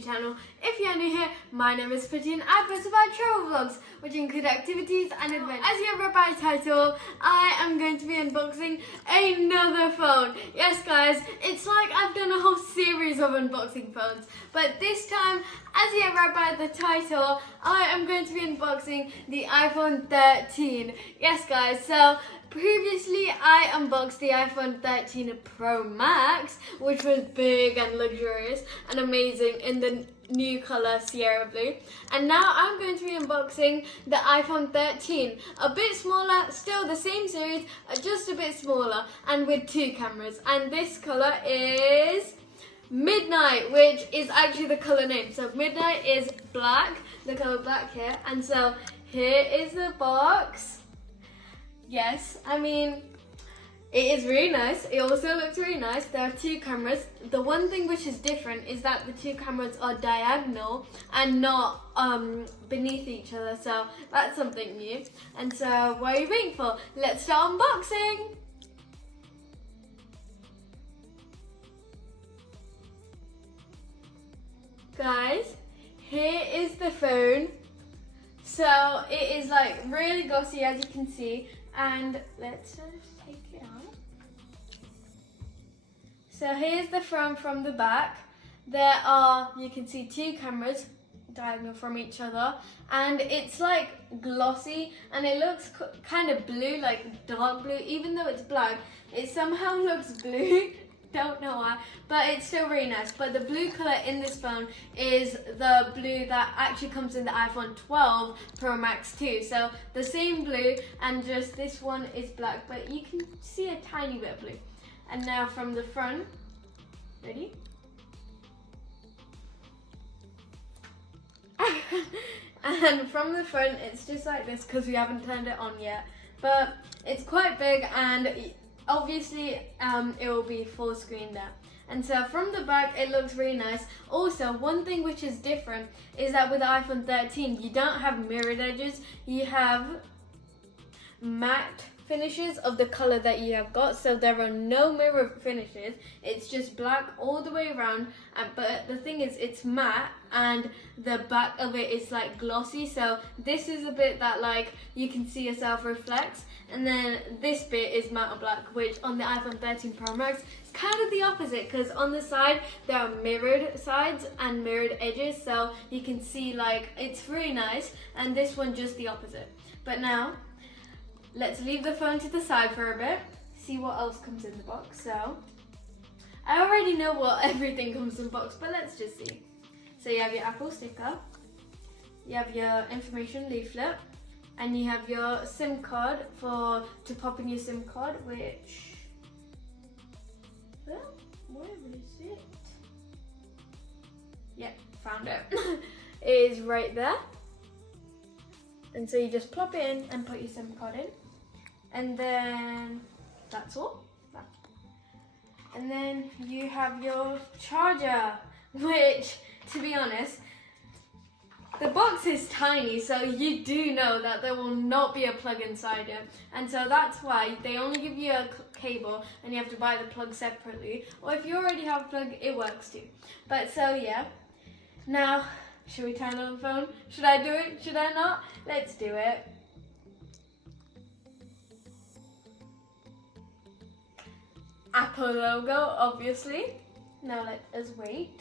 YouTube channel. If you're new here, my name is Pretty and I post about travel vlogs, which include activities and adventures. As you have read by the title, I am going to be unboxing another phone. Yes guys, it's like I've done a whole series of unboxing phones, but this time, as you have read by the title, I am going to be unboxing the iPhone 13. Yes guys, so previously I unboxed the iPhone 13 Pro Max, which was big and luxurious and amazing in the new colour Sierra Blue. And now I'm going to be unboxing the iPhone 13, a bit smaller, still the same series, just a bit smaller and with two cameras. And this colour is Midnight, which is actually the colour name. So Midnight is black, the colour black here. And so here is the box. Yes, I mean, it is really nice. It also looks really nice. There are two cameras. The one thing which is different is that the two cameras are diagonal and not beneath each other. So that's something new. And so what are you waiting for? Let's start unboxing. Guys, here is the phone. So it is like really glossy, as you can see. And let's just take it out. So here's the front from the back. There are, you can see, two cameras diagonal from each other, and it's like glossy and it looks kind of blue, like dark blue. Even though it's black, it somehow looks blue. Don't know why, but it's still really nice. But the blue color in this phone is the blue that actually comes in the iPhone 12 Pro Max too. So the same blue, and just this one is black, but you can see a tiny bit of blue. And now from the front, ready? And from the front, it's just like this because we haven't turned it on yet. But it's quite big, and obviously it will be full screen there. And so from the back it looks really nice. Also, one thing which is different is that with the iPhone 13 you don't have mirrored edges, you have matte finishes of the color that you have got. So there are no mirror finishes, it's just black all the way around. But the thing is, it's matte and the back of it is like glossy. So this is a bit that like you can see yourself reflects, and then this bit is matte black, which on the iPhone 13 Pro Max is kind of the opposite, because on the side there are mirrored sides and mirrored edges, so you can see like it's really nice. And this one just the opposite. But now let's leave the phone to the side for a bit, see what else comes in the box. So I already know what everything comes in the box, but let's just see. So you have your Apple sticker, you have your information leaflet, and you have your SIM card to pop in your SIM card, which, well, where is it? Yeah, found it. It is right there. And so you just plop it in and put your SIM card in. And then that's all. And then you have your charger, which, to be honest, the box is tiny, so you do know that there will not be a plug inside it. And so that's why they only give you a cable and you have to buy the plug separately. Or if you already have a plug, it works too. But so yeah. Now, should we turn on the phone? Should I do it? Should I not? Let's do it. Apple logo, obviously. Now let us wait.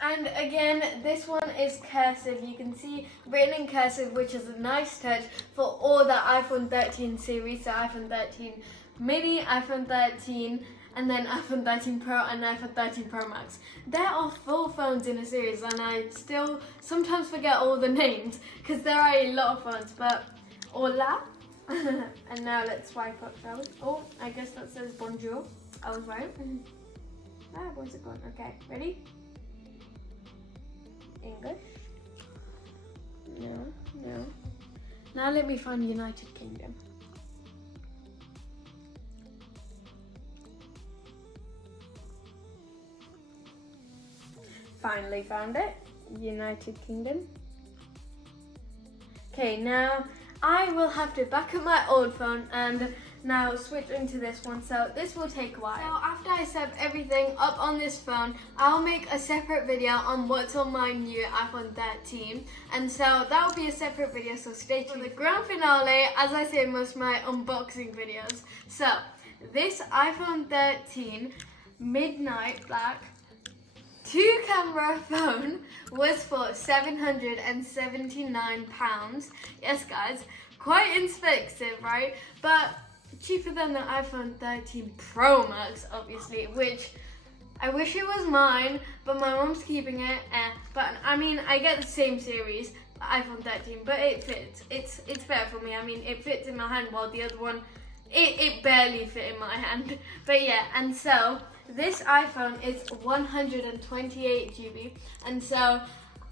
And again, this one is cursive. You can see written in cursive, which is a nice touch for all the iPhone 13 series. So iPhone 13 mini, iPhone 13, and then iPhone 13 Pro and iPhone 13 Pro Max. There are 4 phones in a series, and I still sometimes forget all the names because there are a lot of phones. But hola. And now let's swipe up, shall we? Oh, I guess that says bonjour. I was right. Where's it gone? Okay, ready? English? No. Now let me find United Kingdom. Finally found it. United Kingdom. Okay, now I will have to back up my old phone and now switching to this one, so this will take a while. So after I set everything up on this phone, I'll make a separate video on what's on my new iPhone 13, and so that will be a separate video, so stay tuned. For the grand finale, as I say in most of my unboxing videos, so this iPhone 13 Midnight Black 2-camera phone was for £779. Yes guys, quite expensive, right? But cheaper than the iPhone 13 Pro Max, obviously, which I wish it was mine, but my mom's keeping it. But I mean, I get the same series, iPhone 13, but it fits. It's better for me. I mean, it fits in my hand, while the other one, it barely fit in my hand. But yeah, and so this iPhone is 128 GB, and so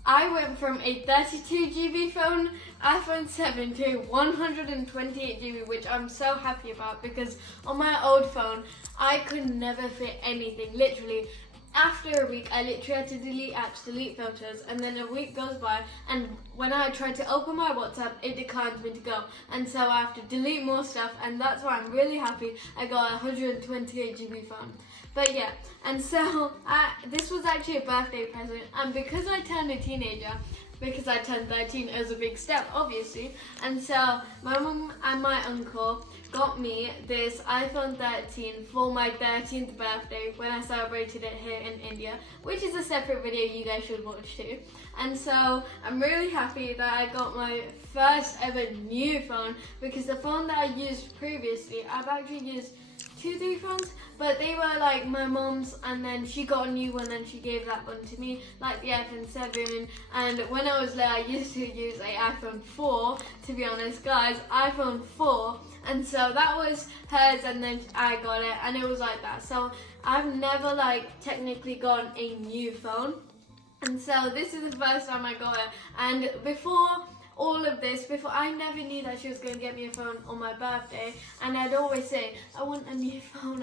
I went from a 32 GB phone, iPhone 7, to 128 GB, which I'm so happy about, because on my old phone, I could never fit anything. Literally, after a week, I literally had to delete apps, delete photos, and then a week goes by, and when I tried to open my WhatsApp, it declines me to go, and so I have to delete more stuff, and that's why I'm really happy I got a 128 GB phone. But yeah, and so this was actually a birthday present, and because I turned a teenager, because I turned 13, it was a big step, obviously, and so my mum and my uncle got me this iPhone 13 for my 13th birthday when I celebrated it here in India, which is a separate video you guys should watch too. And so I'm really happy that I got my first ever new phone, because the phone that I used previously, I've actually used 2-3 phones, but they were like my mom's, and then she got a new one and she gave that one to me, like the iPhone 7. And when I was there, I used to use a iPhone 4, to be honest guys, iPhone 4, and so that was hers, and then I got it, and it was like that. So I've never like technically gotten a new phone, and so this is the first time I got it. And before all of this, before, I never knew that she was going to get me a phone on my birthday, and I'd always say, I want a new phone,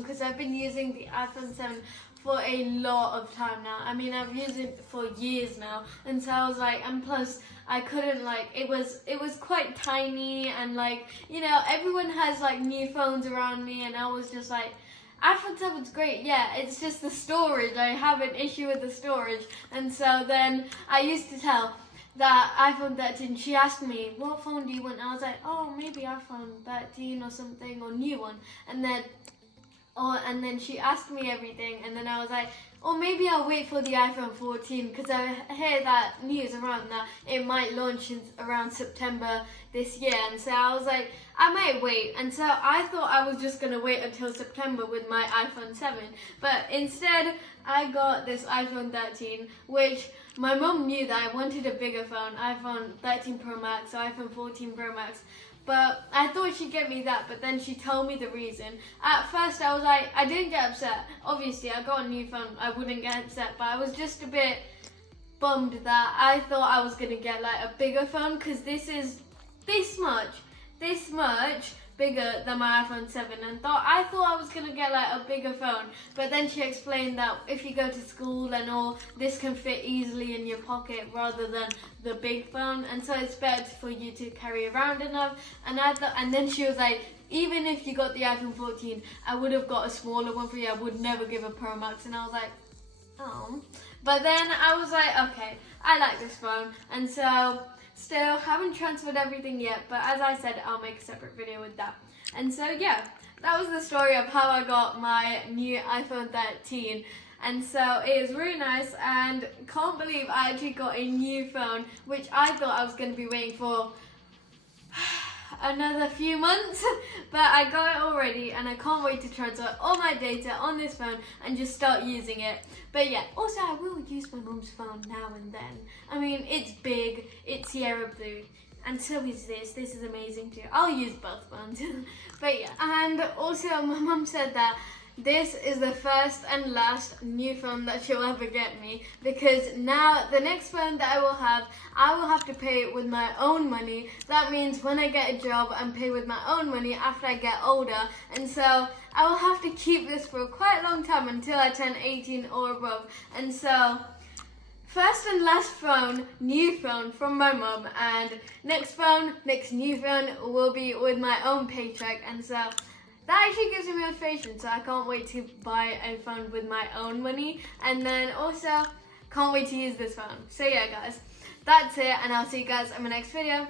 because I've been using the iPhone 7 for a lot of time now. I mean, I've used it for years now, and so I was like, and plus I couldn't, like, it was quite tiny, and like, you know, everyone has like new phones around me, and I was just like, iPhone 7's great, yeah, it's just the storage, I have an issue with the storage. And so then I used to tell that iPhone 13, she asked me, what phone do you want? And I was like, oh, maybe iPhone 13 or something, or new one. And then she asked me everything, and then I was like, or maybe I'll wait for the iPhone 14, because I hear that news around that it might launch around September this year, and so I was like, I might wait. And so I thought I was just going to wait until September with my iPhone 7, but instead I got this iPhone 13, which my mum knew that I wanted a bigger phone, iPhone 13 Pro Max, or iPhone 14 Pro Max. But I thought she'd get me that, but then she told me the reason. At first I was like, I didn't get upset. Obviously I got a new phone, I wouldn't get upset, but I was just a bit bummed that I thought I was gonna get like a bigger phone, because this is this much bigger than my iPhone 7, and I thought I was gonna get like a bigger phone. But then she explained that if you go to school and all, this can fit easily in your pocket rather than the big phone, and so it's better for you to carry around enough. And I thought, and then she was like, even if you got the iPhone 14, I would have got a smaller one for you, I would never give a Pro Max. And I was like, oh. But then I was like, okay, I like this phone, and so still haven't transferred everything yet, but as I said, I'll make a separate video with that. And so yeah, that was the story of how I got my new iPhone 13. And so it is really nice, and can't believe I actually got a new phone, which I thought I was going to be waiting for another few months, but I got it already, and I can't wait to transfer all my data on this phone and just start using it. But yeah, also I will use my mum's phone now and then. I mean, it's big, it's Sierra Blue, and so is this. This is amazing too. I'll use both phones. But yeah, and also my mum said that this is the first and last new phone that she'll ever get me, because now the next phone that I will have to pay with my own money. That means when I get a job and pay with my own money after I get older, and so I will have to keep this for quite a long time until I turn 18 or above. And so first and last phone, new phone from my mum, and next new phone will be with my own paycheck, and so that actually gives me motivation, so I can't wait to buy a phone with my own money, and then also can't wait to use this phone. So yeah guys, that's it, and I'll see you guys in my next video.